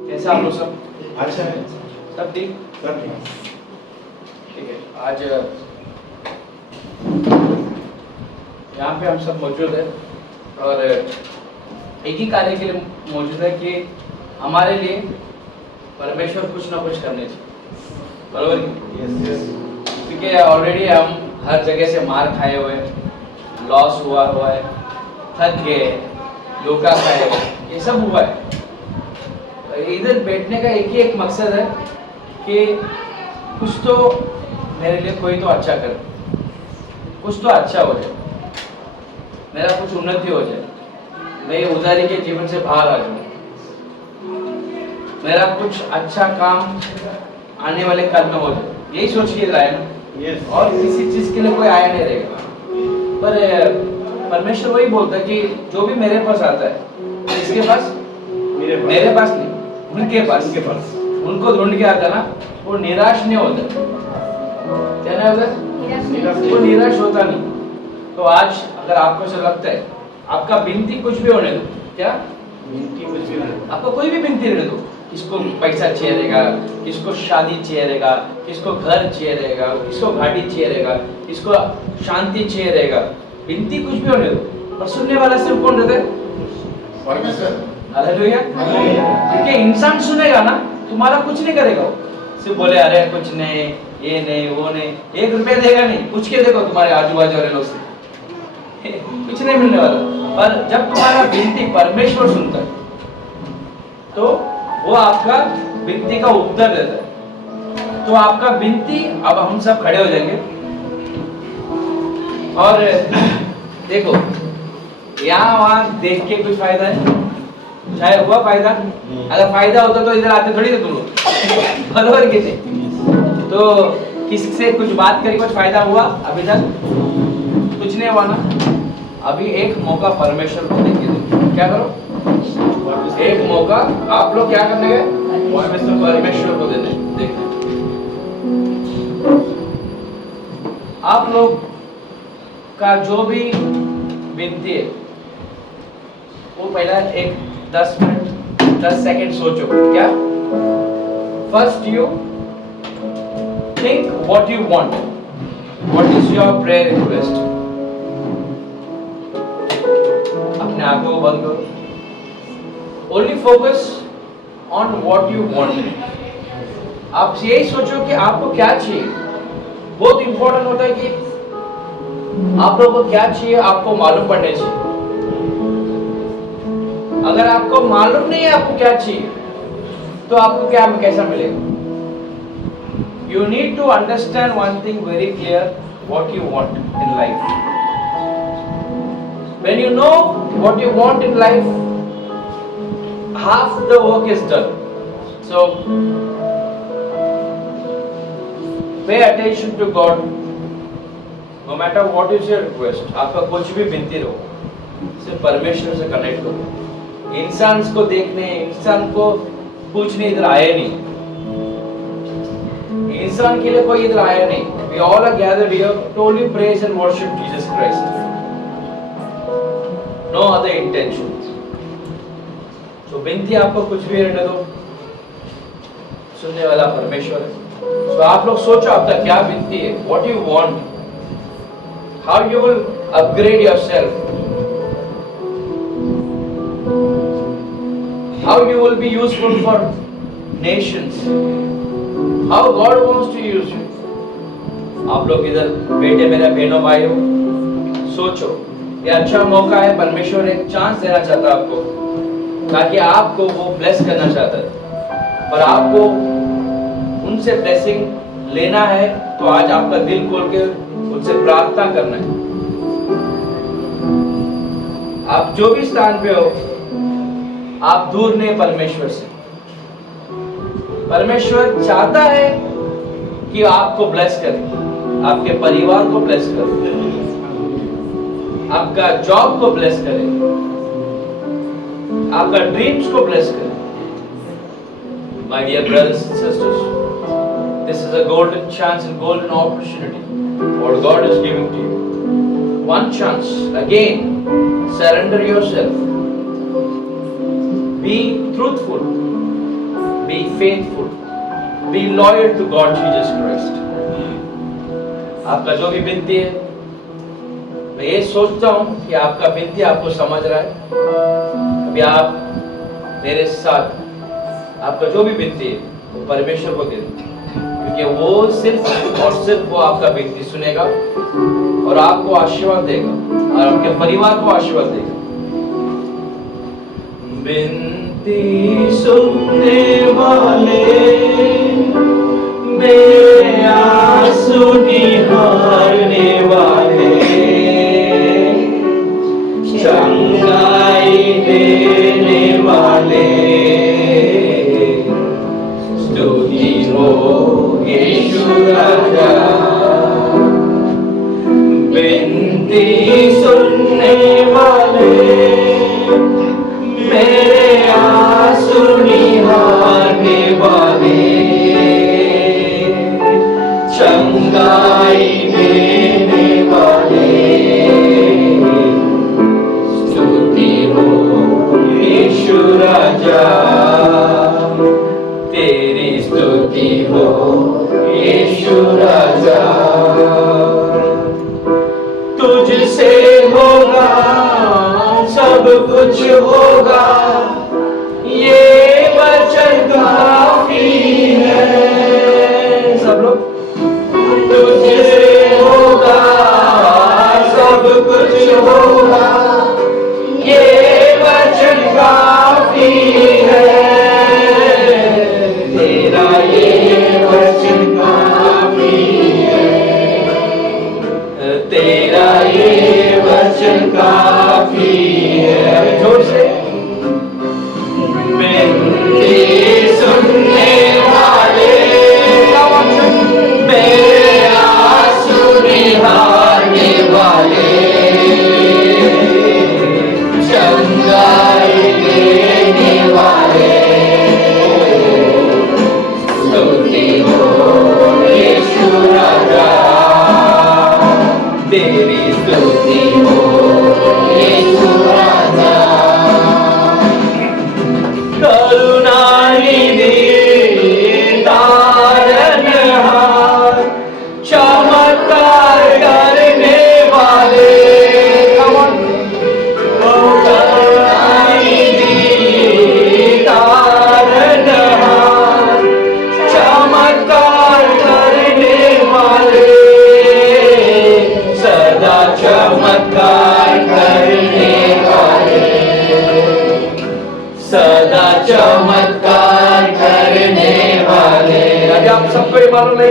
कैसे आप लोग सब? अच्छा है सब ठीक? सब ठीक। ठीक है। आज यहाँ पे हम सब मौजूद हैं और एक ही कार्य के लिए मौजूद है कि हमारे लिए परमेश्वर कुछ ना कुछ करने चाहिए, बराबर? यस क्योंकि ऑलरेडी हम हर जगह से मार खाए हुए, लॉस हुआ है, थक गए, धोखा खाए, ये सब हुआ है। इधर बैठने का एक मकसद है कि कुछ तो मेरे लिए कोई तो अच्छा करे, कुछ तो अच्छा हो जाए, मेरा कुछ उन्नति हो जाए, मैं उधारी के जीवन से बाहर आ जाऊँ, मेरा कुछ अच्छा काम आने वाले काल में हो जाए, यही सोच के आया ना। यस और किसी चीज के लिए कोई आया नहीं रहेगा। पर परमेश्वर वही बोलता है कि जो भी मेरे पास आता है, किसके पास? मेरे पास नहीं, उनके पास। उनको ढूंढ के आता ना, वो निराश नहीं होता। क्या नहीं होता? वो निराश होता नहीं। तो आज अगर आपको ऐसा लगता है, आपका बिनती कुछ भी होने दो, क्या बिनती कुछ भी नहीं। आपको कोई भी बिनती रहने दो, किसको पैसा चाहिए रहेगा, किसको शादी चाहिए रहेगा, किसको घर चाहिए रहेगा, किसको गाड़ी चाहिए रहेगा, किसको शांति चाहिए रहेगा, बिनती कुछ भी होने दो, और सुनने वाला सिर्फ कौन रहता है? परमेश्वर। हालेलुया। क्योंकि इंसान सुनेगा ना, तुम्हारा कुछ नहीं करेगा, वो सिर्फ बोले अरे कुछ नहीं, ये नहीं, वो नहीं, 1 रुपया देगा नहीं। पूछ के देखो तुम्हारे आजू बाजू वाले लोग से, कुछ नहीं मिलने वाला। पर जब तुम्हारा विनती परमेश्वर सुनता है, तो वो आपका विनती का उत्तर देता है। तो आपका विनती, अब हम सब खड़े हो जाएंगे और देखो, यहाँ वहां देख के कुछ फायदा है? शायद हुआ फायदा? अगर फायदा होता तो इधर आते थोड़ी थे तुम लोग, बराबर के थे? तो किससे कुछ बात करके कुछ फायदा हुआ अभी तक? कुछ नहीं हुआ ना। अभी एक मौका परमेश्वर को देंगे। क्या करो? एक मौका आप लोग क्या करने गए? परमेश्वर को देने। देखते आप लोग का जो भी विनती है, वो पहला एक 10 मिनट 10 सेकंड सोचो। क्या? First you think what you want, what is your prayer request. अपने आंखों को बंद करो, only focus on what you want. आप यही सोचो कि आपको क्या चाहिए। बहुत इंपॉर्टेंट होता है कि आप लोगों को क्या चाहिए आपको मालूम पड़ने चाहिए। अगर आपको मालूम नहीं है आपको क्या चाहिए, तो आपको क्या कैसा मिलेगा? You need to understand one thing very clear, what you want in life. When you know what you want in life, half the work is done. So pay attention to God. No matter what is your request, आपका कुछ भी विनती रहो, सिर्फ परमेश्वर से connect करो। इंसान को देखने, इंसान को पूछने इधर आए नहीं, इंसान के लिए कोई इधर आया नहीं। We all are gathered here to only praise and worship Jesus Christ. No other intentions. तो विनती आपको कुछ भी रहने दो, सुनने वाला परमेश्वर है। तो आप लोग सोचो आपका क्या विनती है, what you want, how you will upgrade yourself, how you will be useful for nations, how God wants to use you. आप लोग इधर बैठे मेरे बहनों भाइयों, सोचो, ये अच्छा मौका है। परमेश्वर एक चांस देना चाहता है आपको, ताकि आपको वो ब्लेस करना चाहता है। पर आपको उनसे ब्लेसिंग लेना है, तो आज आपका दिल खोल के उनसे प्रार्थना करना है। आप जो भी स्थान पे हो, आप दूर नहीं परमेश्वर से। परमेश्वर चाहता है कि आपको ब्लेस करे, आपके परिवार को ब्लेस करे, आपका जॉब को ब्लेस करे, आपका ड्रीम्स को ब्लेस करे। My dear brothers and sisters, this is a golden chance and golden opportunity what God is giving to you. One chance. Again, surrender yourself. Be truthful. be faithful, be loyal to God Jesus Christ. आपका जो भी विनती है, मैं ये सोचता हूँ कि आपका विनती आपको समझ रहा है। अभी आप मेरे साथ आपका जो भी विनती है वो परमेश्वर को दे दो, क्योंकि वो सिर्फ और सिर्फ वो आपका विनती सुनेगा और आपको आशीर्वाद देगा और आपके परिवार को आशीर्वाद देगा। विनती सुनने वाले, मेरे आंसू निहारने वाले, चंगाई देने वाले, स्तुति हो यीशु राजा। विनती सुनने वाले, मेरे आंसू निहारने वाले, चंगाई देने वाले, स्तुति हो यीशु राजा। तेरी स्तुति हो यीशु राजा। तुझसे होगा सब कुछ होगा, ये वचन काफी है। सब लोग, तुझसे होगा सब कुछ होगा, ये वचन काफी है। तेरा ये वचन काफी है, तेरा ये वचन काफी है। जोर से। विनती सुनने वाले, मेरे आंसू निहारने वाले, चंगाई देने वाले, स्तुति हो यीशु राजा। तेरी स्तुति हो यीशु राजा। करुणानिधि तारनहार, चमत्कार करने वाले, करुणानिधि तारनहार, चमत्कार करने वाले, सदा चमत्कार करने वाले, सदा चमत्कार करने वाले। आज आप सबको ये मालूम है,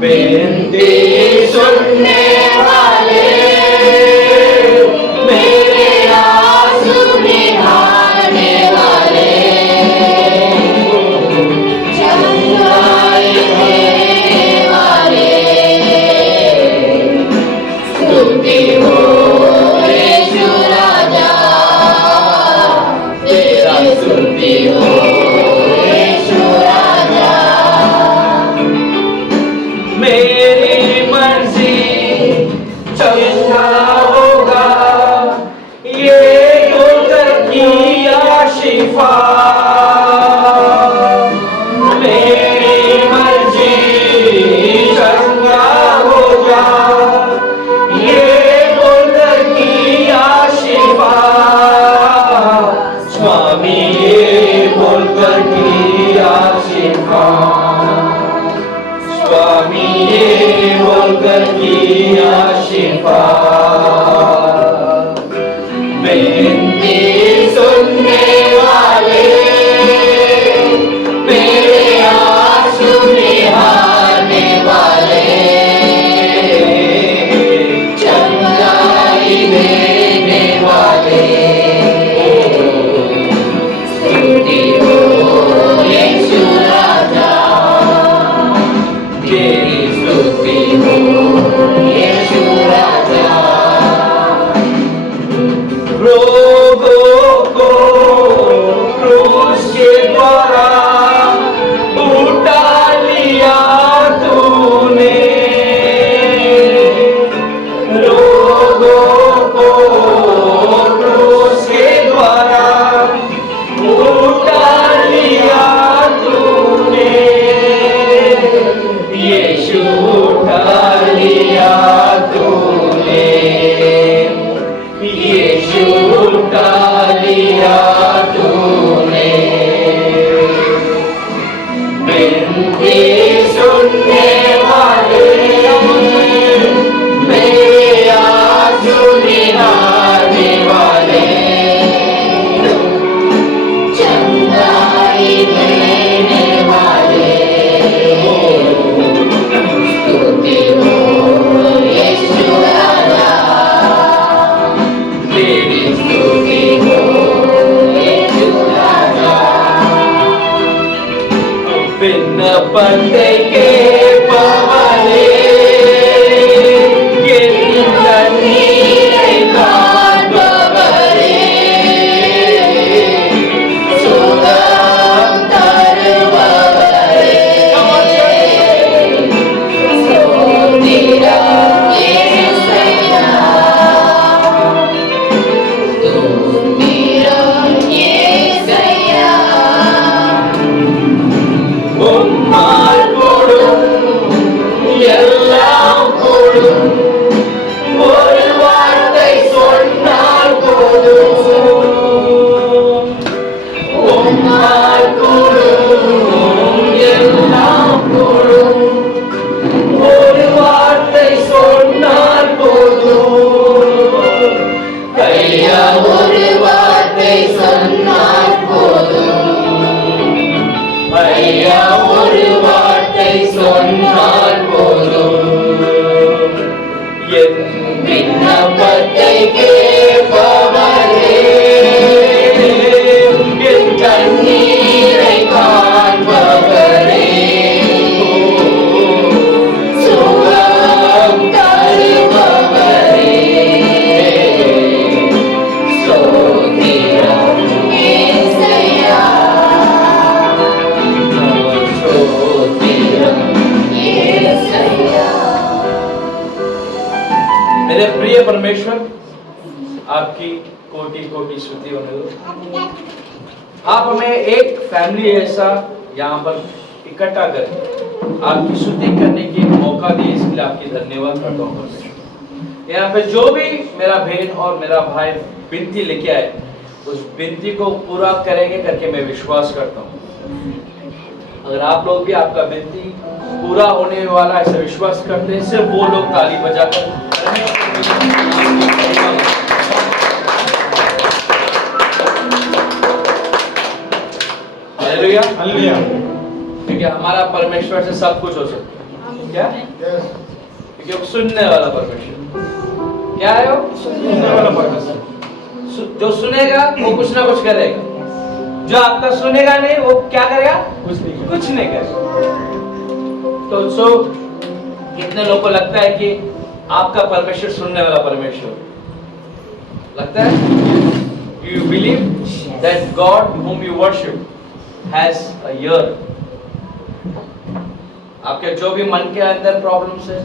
विनती सुनने वाले, मेरे आंसू निहारने वाले, चंगाई देने वाले, स्तुति हो यीशु राजा। तेरा स्तुति हो यीशु राजा। मेरी मर्जी उठा लिया तूने, विनती सुनने वाले मेरे आंसू निहारने वाले, चंगाई देने वाले, स्तुति हो यीशु राजा, तेरी स्तुति हो यीशु राजा। बिन पत्ते के पवाले मेरे प्रिय परमेश्वर, आपकी कोटि कोटि स्तुति होने दो। आप हमें एक फैमिली ऐसा यहाँ पर इकट्ठा कर आपकी स्तुति करने की मौका दिए, इसके लिए आपकी धन्यवाद करता हूँ परमेश्वर। यहाँ पे जो भी मेरा बहन और मेरा भाई विनती लेके आए, उस विनती को पूरा करेंगे करके मैं विश्वास करता हूँ। अगर आप लोग भी आपका विनती पूरा होने वाला ऐसा विश्वास करते हैं, सिर्फ वो लोग ताली बजाकर हालेलुया हालेलुया। क्योंकि हमारा परमेश्वर से सब कुछ हो सकता है। क्या? क्योंकि वो सुनने वाला परमेश्वर। क्या है वो? सुनने वाला परमेश्वर। जो सुनेगा वो कुछ ना कुछ करेगा, जो आपका सुनेगा नहीं वो क्या करेगा? कुछ नहीं करेगा। तो सो कितने लोगों को लगता है कि आपका परमेश्वर सुनने वाला परमेश्वर लगता है? You believe that God whom you worship has a ear? आपके जो भी मन के अंदर प्रॉब्लम्स है,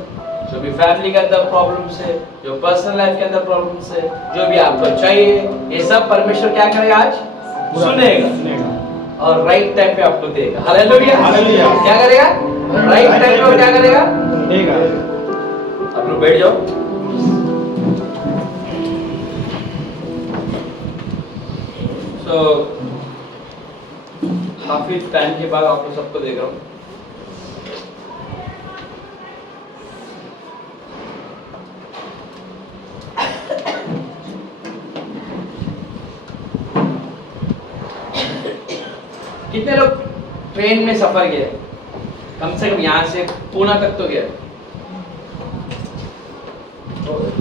जो भी फैमिली के अंदर प्रॉब्लम्स है, जो पर्सनल लाइफ के अंदर प्रॉब्लम्स है, जो भी आपको चाहिए, ये सब परमेश्वर क्या करेगा? आज सुनेगा और राइट टाइम पे आपको देगा। Hallelujah hallelujah. क्या करेगा? राइट टाइम पे क्या करेगा? देगा। आप लोग बैठ जाओ। तो काफी टाइम के बाद आप लोग सबको देख रहा हूँ। कितने लोग ट्रेन में सफर किया? कम से कम यहाँ से पुणे तक तो गया।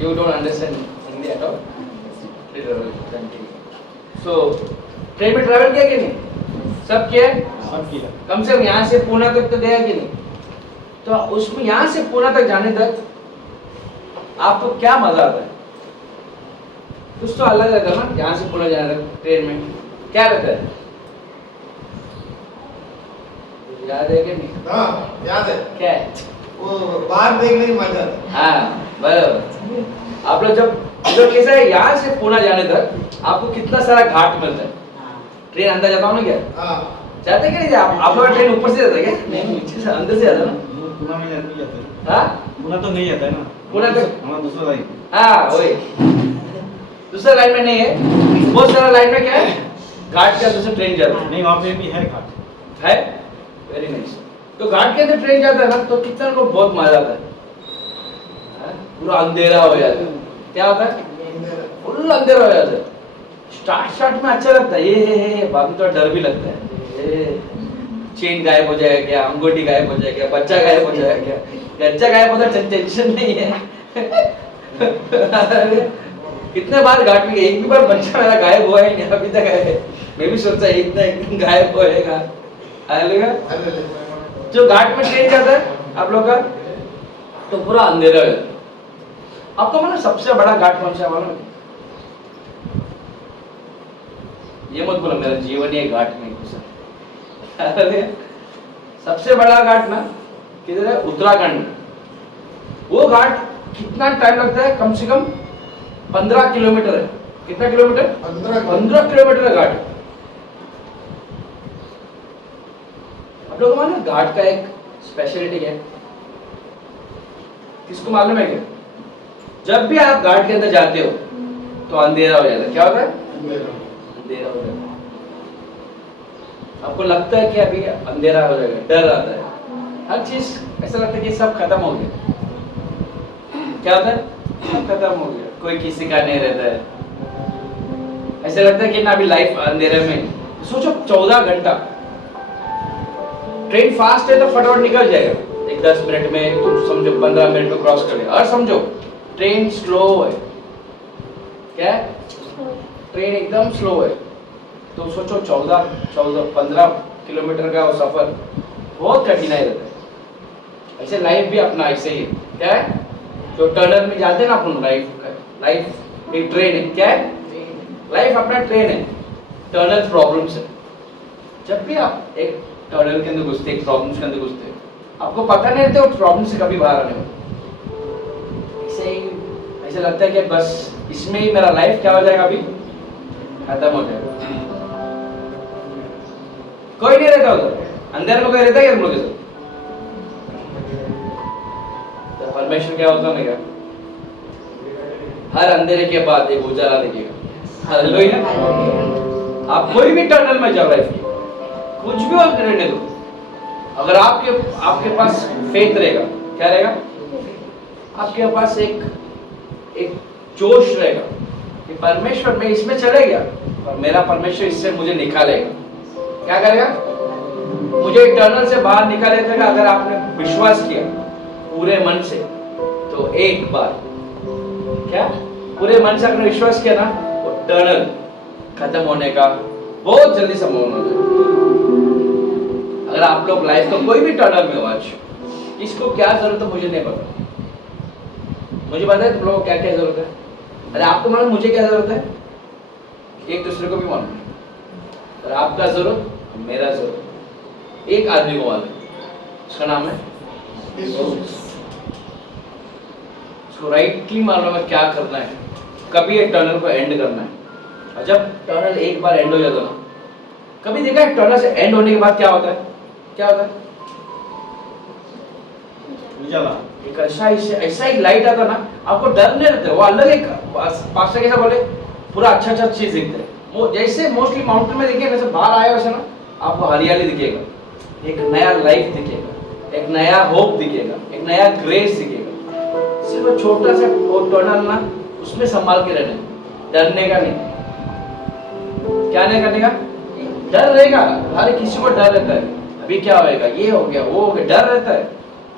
You don't understand Hindi at all? So train में ट्रैवल किया कि नहीं? सब किया? सब किया। कम से कम यहाँ से पुणे तक तो गया कि नहीं? तो उसमें यहाँ से पुणे तक जाने तक आपको क्या मजा आता है? कुछ तो अलग रहता है ना, यहाँ से पुणे जाने तक ट्रेन में क्या रहता है? याद है कि नहीं? हाँ, याद है। क्या है? वो बाहर देखने की मजा आता है। हाँ बराबर। आप लोग जब कैसा है, यहाँ से पुणे जाने तक आपको कितना सारा घाट मिलता है। ट्रेन अंदर जाता हूँ ना क्या? हाँ, जाते क्या नहीं? आप लोग ट्रेन ऊपर से जाता है क्या? नहीं, नीचे से अंदर से जाता ना। पुणे में नहीं जाता है। हाँ पुणे तो नहीं जाता है ना। पुणे तक हमारा दूसरा लाइन। हाँ वही दूसरा लाइन में नहीं है, बहुत सारा लाइन में क्या है, घाट के अंदर से ट्रेन जाता नहीं वहाँ पे भी है घाट। है, वेरी नाइस। तो घाट के अंदर ट्रेन जाता है ना, तो कितना को बहुत मजा आता है, पूरा अंधेरा हो जाता है। क्या होता है, फुल अंधेरा हो जाता है। स्टार्ट में अच्छा लगता है, ये बाद में तो डर भी लगता है, चेन गायब हो जाएगा क्या, अंगूठी गायब हो जाएगा क्या, बच्चा गायब हो जाएगा क्या। बच्चा गायब होता है टेंशन नहीं है। कितने बार घाट में, एक भी बार बच्चा मेरा गायब हुआ ही नहीं अभी तक है। मैं भी सोचा इतना एकदम गायब होएगा। जो घाट में ट्रेन जाता है आप लोग का, तो पूरा अंधेरा हो जाता है। आपको मालूम सबसे बड़ा घाट कौन सा है मालूम? ये मत बोलो मेरा जीवन ही घाट में घुसा। सबसे बड़ा घाट ना किधर है, उत्तराखंड। वो घाट कितना टाइम लगता है, कम से कम 15 किलोमीटर है। कितना किलोमीटर? 15 किलोमीटर है घाट। आप लोगों को मालूम घाट का एक स्पेशलिटी है, किसको मालूम है क्या? जब भी आप घाट के अंदर जाते हो तो अंधेरा हो जाता है। क्या होता है? अंधेरा हो जाता है। आपको लगता है कि अभी अंधेरा हो जाएगा, डर आता है, हर चीज ऐसा लगता है कि सब खत्म हो गया। क्या होता है? सब खत्म हो गया, कोई किसी का नहीं रहता है। ऐसा लगता है कि ना अभी लाइफ अंधेरे में। सोचो 14 घंटा, ट्रेन फास्ट है तो फटाफट निकल जाएगा, एक 10 मिनट में, तुम समझो 15 मिनट में क्रॉस कर लेगा। और समझो ट्रेन स्लो है, क्या है? ट्रेन एकदम स्लो है, तो सोचो 15 किलोमीटर का वो सफर बहुत कठिनाई रहता है। ऐसे लाइफ भी अपना ऐसे ही है। क्या है? जो टनल में जाते हैं ना अपन, लाइफ एक ट्रेन है। क्या है? लाइफ अपना ट्रेन है, टनल प्रॉब्लम्स है। जब भी आप एक टनल के अंदर घुसते, एक प्रॉब्लम्स के अंदर घुसते, आपको पता नहीं रहता वो प्रॉब्लम से कभी बाहर आने वाला। ऐसे लगता है कि बस इसमें ही मेरा लाइफ क्या हो जाएगा, अभी खत्म हो जाएगा। कोई नहीं रहता उधर, अंदर में कोई रहता है क्या तुम लोग के साथ? तो परमेश्वर क्या होता है, हर अंधेरे के बाद एक उजाला दिखेगा। हालेलुया। आप कोई भी टनल में जाओ लाइफ की, कुछ भी हो रहने दो, अगर आपके पास फेथ रहेगा, क्या रहेगा? आपके पास एक जोश रहेगा कि परमेश्वर, मैं इसमें चले गया और मेरा परमेश्वर इससे मुझे निकालेगा। क्या करेगा? मुझे टनल से बाहर निकालेगा। अगर आपने विश्वास किया पूरे मन से, तो एक बार, क्या पूरे मन से अगर विश्वास किया ना, वो टनल खत्म होने का बहुत जल्दी संभावना है। अगर आप लोग लाइफ का कोई भी टनल में हो आज, इसको क्या जरूरत है मुझे नहीं पता, मुझे पता है तुम लोगों को क्या क्या जरूरत है। अरे आपको मालूम मुझे क्या जरूरत है, एक दूसरे को भी मालूम है। और आपका जरूरत, मेरा जरूरत, एक आदमी को मालूम है, उसका नाम है उसको राइटली मालूम है क्या करना है, कभी एक टनल को एंड करना है। और जब टनल एक बार एंड हो जाता ना, कभी देखा है टनल से एंड होने के बाद क्या होता है? क्या होता है? उजाला। एक ऐसा एक लाइट आता ना, आपको डर नहीं रहता। वो अलग एक पास्टर कैसा बोले, पूरा अच्छा चीज दिखता है। वो जैसे मोस्टली माउंटेन में देखिए, वैसे बाहर आए वैसे ना आपको हरियाली दिखेगा, एक नया लाइफ दिखेगा, एक नया होप दिखेगा, एक नया ग्रेस दिखेगा। सिर्फ छोटा सा वो टनल ना, उसमें संभाल के रहना, डरने का नहीं। क्या नहीं करने का? डर रहेगा, हर किसी को डर रहता है, अभी क्या होएगा, ये हो गया, वो हो गया, डर रहता है।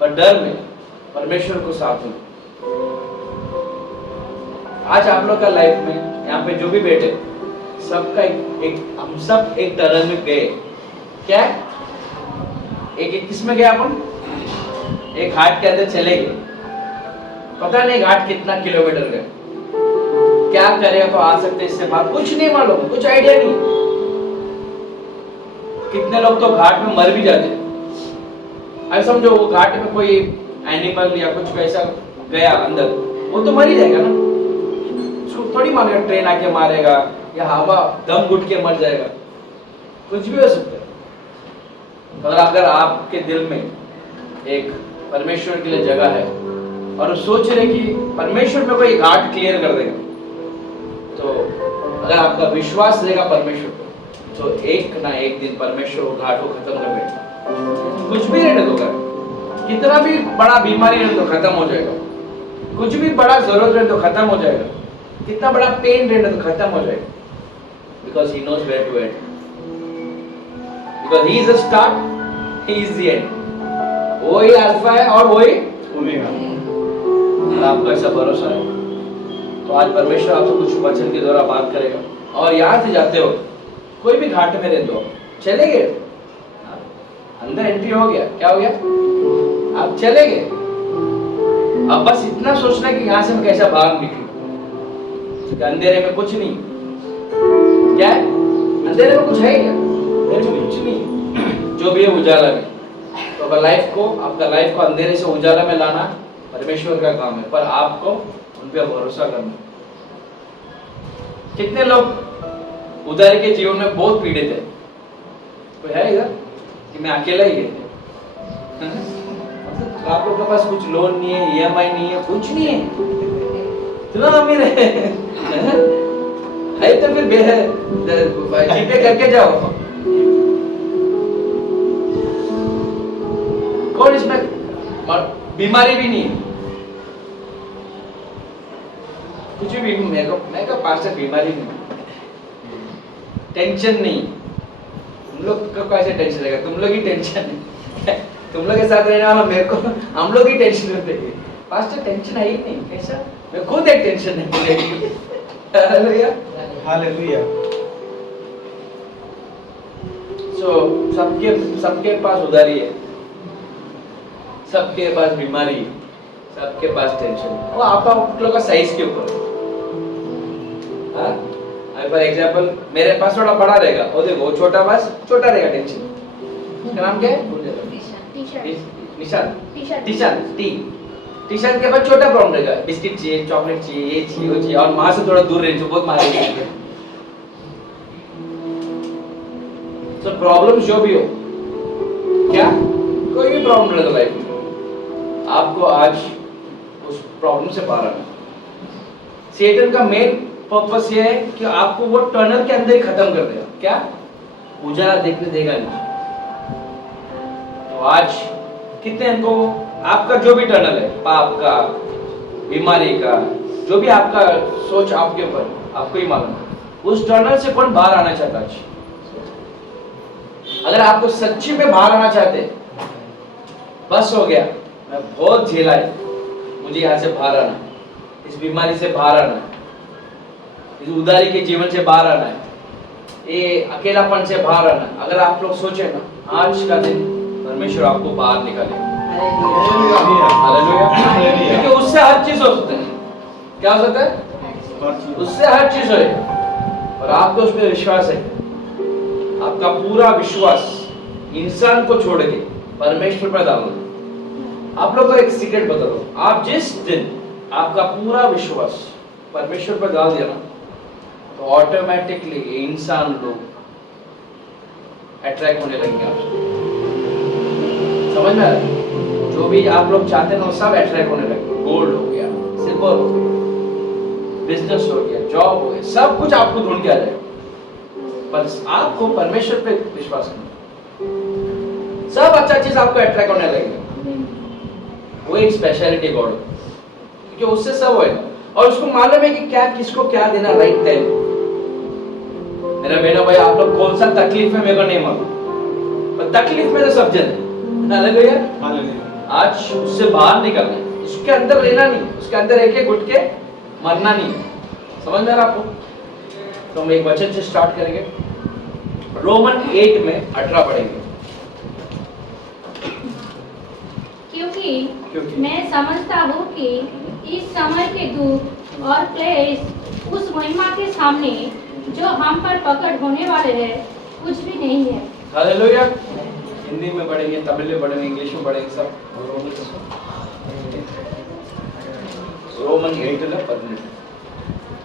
पर डर में परमेश्वर को साथ में। आज आप लोग का लाइफ में यहाँ पे जो भी बैठे, सबका हम सब एक टनल में गए। क्या? एक किस में गए अपन? एक घाट के अंदर चले गए। पता नहीं घाट कितना किलोमीटर गए, क्या करेगा तो आ सकते इससे बात, कुछ नहीं मालूम, कुछ आइडिया नहीं। कितने लोग तो घाट में मर भी जाते। अब समझो वो घाट में कोई एनिमल या कुछ ऐसा गया अंदर, वो तो मर ही जाएगा ना, उसको थोड़ी मारेगा, ट्रेन आके मारेगा या हवा दम घुट के मर जाएगा, कुछ भी हो सकता है। और अगर आपके दिल में एक परमेश्वर के लिए जगह है और सोच रहे कि परमेश्वर में कोई घाट क्लियर कर देगा, तो अगर आपका विश्वास रहेगा परमेश्वर पर, तो एक ना एक दिन परमेश्वर वो घाट को खत्म कर देगा। कुछ भी रहने दो, कितना भी बड़ा बीमारी रहे तो खत्म हो जाएगा, कुछ भी बड़ा जरूरत रहे तो खत्म हो जाएगा, कितना बड़ा पेन रहे तो खत्म हो जाएगा, because he knows where to end, because he is the start, he is the end. वही अल्फा है और वही ओमेगा। आपका ऐसा भरोसा है तो आज परमेश्वर आपसे कुछ वचन के द्वारा बात करेगा। और यहाँ से जाते हो कोई भी घाट में रहते हो, चले गए अंदर एंट्री हो गया, क्या हो गया, आप चले गए। अब बस इतना सोचना है कि यहाँ से मैं कैसा बाहर निकलूं। अंधेरे में कुछ नहीं, क्या है अंधेरे में कुछ है क्या, कुछ नहीं, जो भी है उजाला में। तो अगर आपका लाइफ को अंधेरे से उजाला में लाना परमेश्वर का काम है, पर आपको उन पर भरोसा करना। कितने लोग उधर के जीवन में बहुत पीड़ित है, कोई है इधर कि मैं अकेला ही है? आप लोग के पास कुछ लोन नहीं है, ईएमआई नहीं है, कुछ नहीं है, इतना अमीर है तो फिर जीपे करके जाओ। कौन इसमें बीमारी भी नहीं है, कुछ भी मैं का पास्टर बीमारी नहीं, टेंशन नहीं। तुम लोग का कैसे टेंशन रहेगा, तुम लोग ही टेंशन है। तुम लोग के साथ रहने वाला मेरे को, हम लोग ही टेंशन होते हैं। पास्टर टेंशन है ही नहीं, कैसा, मैं खुद एक टेंशन है। Hallelujah hallelujah. सो सबके पास उधारी है, सबके पास बीमारी है, सबके पास टेंशन। वो आप लोग का साइज के ऊपर। फॉर एग्जाम्पल मेरे पास थोड़ा बड़ा रहेगा, वो देखो छोटा पास छोटा रहेगा टेंशन। उसका नाम क्या है? निशान। टी-शर्ट के बाद छोटा प्रॉब्लम रहेगा, बिस्किट चाहिए, चॉकलेट चाहिए, ये चाहिए, वो चाहिए, और माँ से थोड़ा दूर रहे, बहुत मारेगा। तो प्रॉब्लम जो भी हो, क्या कोई भी प्रॉब्लम रहे तो लाइफ में, आपको आज उस प्रॉब्लम से बाहर आना। सेटन का मेन पर्पस ये है कि आपको वो टनल के अंदर ही खत्म कर देगा, क्या उजाला देखने देगा नहीं। तो आज कितने इनको आपका जो भी टनल है, पाप का, बीमारी का, जो भी आपका सोच आपके ऊपर, आपको ही मालूम है, उस टनल से कौन बाहर आना चाहता है? अगर आपको सच्ची में बाहर आना चाहते, बस हो गया, मैं बहुत झेला है, मुझे यहाँ से बाहर आना है, इस बीमारी से बाहर आना है, इस उदारी के जीवन से बाहर आना है, ये अकेलापन से बाहर आना है। अगर आप लोग सोचे ना, आज का दिन परमेश्वर आपको बाहर निकालेगा। हालेलुया। क्योंकि उससे हर चीज हो सकता है। क्या हो सकता है? उससे हर चीज होए, और आपको उस पर विश्वास है। आपका पूरा विश्वास इंसान को छोड़ के परमेश्वर पर डालो। आप लोग को एक सीक्रेट बता दो, आप जिस दिन आपका पूरा विश्वास परमेश्वर पर डाल दिया ना, तो ऑटोमेटिकली इंसान लोग अट्रैक्ट होने लगेंगे आपसे। समझ में आ रहा है? जो भी आप लोग चाहते हैं वो सब अट्रैक्ट होने लगेंगे। गोल्ड हो गया, सिल्वर हो गया, बिजनेस हो गया, जॉब हो गया, सब कुछ आपको ढूंढ के आ जाएगा। पर आपको परमेश्वर पे विश्वास करना, सब अच्छा चीज आपको अट्रैक्ट होने लगेगा। वो एक स्पेशलिटी गॉड, क्योंकि उससे सब होएगा, और उसको मालूम है कि क्या किसको क्या देना राइट टाइम। मेरा बहनों भाई, आप लोग कौन सा तकलीफ में मेरे को नहीं मालूम, पर तकलीफ में तो सब जन है। हालेलुया। आज उससे बाहर निकलना है, उसके अंदर लेना नहीं, उसके अंदर एक घुट के मरना नहीं। समझ में आ रहा आपको? तो हम एक वचन से स्टार्ट करेंगे, रोमन 8 में 18 पढ़ेंगे। क्योंकि मैं समझता हूँ कि इस समय के दुख और क्लेश उस महिमा के सामने जो हम पर प्रकट होने वाले हैं कुछ भी नहीं है। हालेलुया। हिंदी में पढ़ेंगे, तमिल में पढ़ेंगे, इंग्लिश में पढ़ेंगे, सब रोमन 8 में पढ़ने।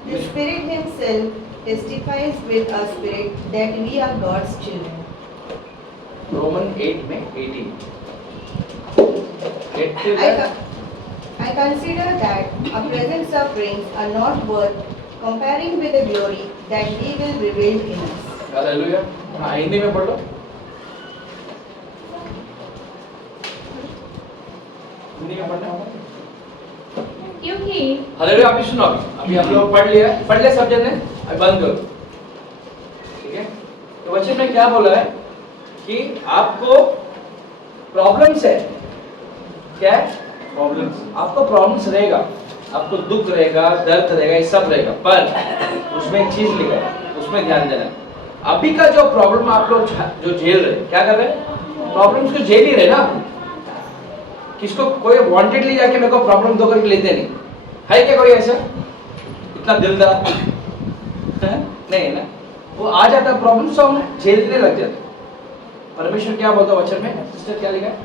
The Spirit Himself testifies with our spirit that we are God's children. Roman 8 में 18। I consider that our present sufferings are not worth comparing with the glory that He will reveal in us. Hallelujah. हाँ, हिंदी में पढ़ लो। हिंदी में पढ़ना होगा। क्योंकि hallelujah. अभी सुनो, अभी आप लोग पढ़ लिया सब जन ने, अब बंद करो, ठीक है। तो वचन में क्या बोला है कि आपको प्रॉब्लम्स है, क्या है प्रॉब्लम्स, आपको प्रॉब्लम्स रहेगा, आपको दुख रहेगा, दर्द रहेगा, ये सब रहेगा, पर उसमें एक चीज लिखा है, उसमें ध्यान देना। अभी का जो प्रॉब्लम आप लोग जो झेल रहे, क्या कर रहे हैं, प्रॉब्लम्स को झेल ही रहे ना। किसको कोई वांटेडली जाके मेरे को प्रॉब्लम दो करके लेते नहीं है, क्या कोई ऐसा इतना दिलदार है? नहीं ना, वो आ जाता प्रॉब्लम, तो हम झेलने लग जाते। परमेश्वर क्या बोलता वचन में, सिस्टर क्या लिखा है?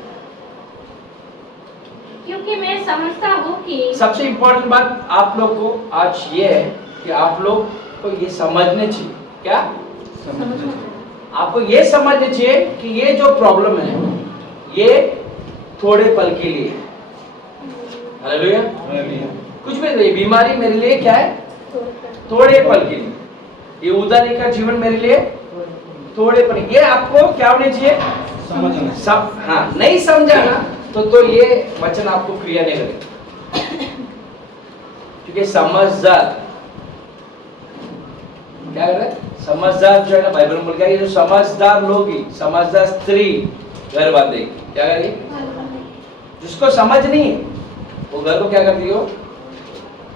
क्योंकि मैं समझता हूँ कि सबसे इम्पोर्टेंट बात आप लोग को आज ये है कि आप लोग को ये समझने चाहिए, क्या आपको ये समझने चाहिए कि ये जो प्रॉब्लम है ये थोड़े पल के लिए है। हालेलुया। कुछ भी नहीं, बीमारी मेरे लिए क्या है, थोड़े पल के लिए। ये उदारी का जीवन मेरे लिए थोड़े पल, ये आपको क्या होने चाहिए, समझना। सब। हाँ, नहीं समझा ना तो ये वचन आपको क्रिया नहीं करेगा। क्योंकि समझदार क्या कर रहा है, समझदार जो है ना, बाइबल में बोल, ये जो समझदार लोग ही, समझदार स्त्री घर बांधेगी, क्या करेगी, जिसको समझ नहीं है वो घर को क्या करती हो,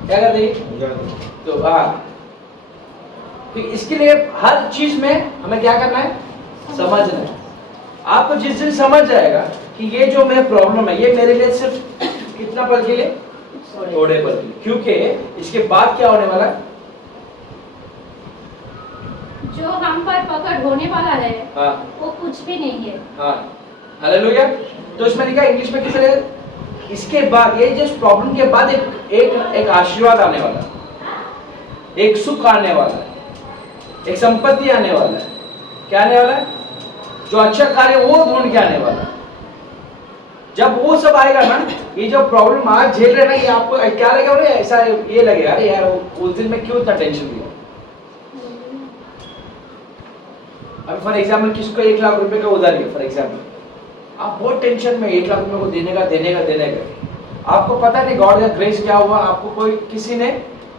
क्या करती है, तो हाँ। तो इसके लिए हर चीज में हमें क्या करना है, समझना है। आपको जिस दिन समझ जाएगा कि ये जो मेरा प्रॉब्लम है ये मेरे लिए सिर्फ कितना पल के लिए, थोड़े पल के लिए, क्योंकि इसके बाद क्या होने वाला है, जो हम पर पकड़ होने वाला है हाँ वो कुछ भी नहीं है। हाँ, हालेलुया। तो इसमें लिखा इंग्लिश में किस तरह, इसके बाद, ये जिस प्रॉब्लम के बाद एक आशीर्वाद आने वाला है, एक सुख आने वाला है, एक संपत्ति आने वाला है। क्या आने वाला है, जो अच्छा कार्य वो ढूंढ के आने वाला है। जब वो सब आएगा ना, ये जो प्रॉब्लम आज झेल रहे ना, ये आपको क्या लगेगा, ऐसा ये लगेगा, अरे यार उस दिन में क्यों इतना टेंशन लिया। अब फॉर एग्जाम्पल किसको 1 लाख रुपए का उधारी है, फॉर एग्जाम्पल आप बहुत टेंशन में, 1 लाख रुपए को देने का आपको पता नहीं गॉड का ग्रेस क्या हुआ, आपको कोई किसी ने